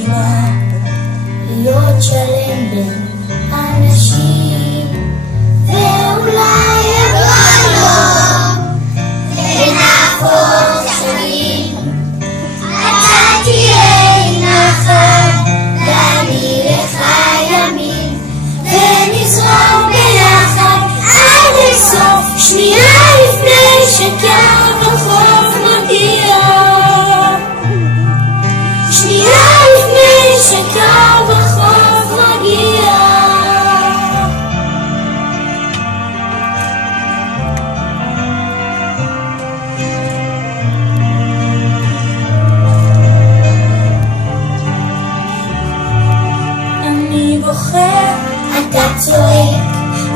נשימה, להיות שלם בין אנשים, ואולי יבוא יום ונהפוך שווים. אתה תהיה לי נחת ואני לך ימין, ונזרום ביחד עד הסוף, שנייה לפני שקו החוף מגיע, שנייה לפני שקו החוף מגיע. אני בוחר, אתה צועק,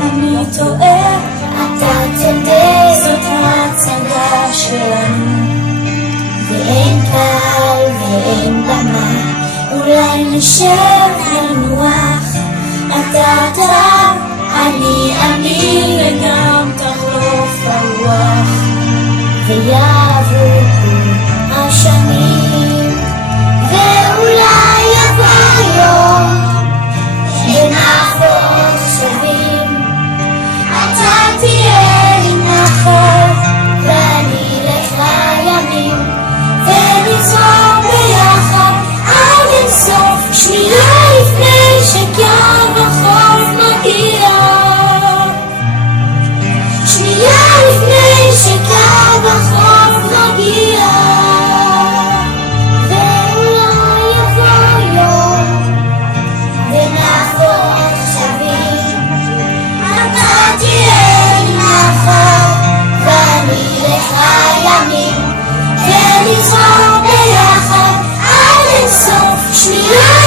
אני טועה, אתה צודק, זאת ההצגה שלנו, ואין קהל ואין במה, אולי נשב ונוח, אתה אני וגם תחלוף הרוח, ויעברו השנים, ואולי יבוא יום ונהפוך שווים. אתה תהיה לי נחת ואני לך ימין, ונזרום ביחד עד אינסוף, שנייה לפני שקו החוף מגיע, שנייה לפני שקו החוף מגיע. ואולי יבוא יום ונהפוך שווים. אתה תהיה לי נחת ואני לך ימין, ונזרום ביחד עד אינסוף, שנייה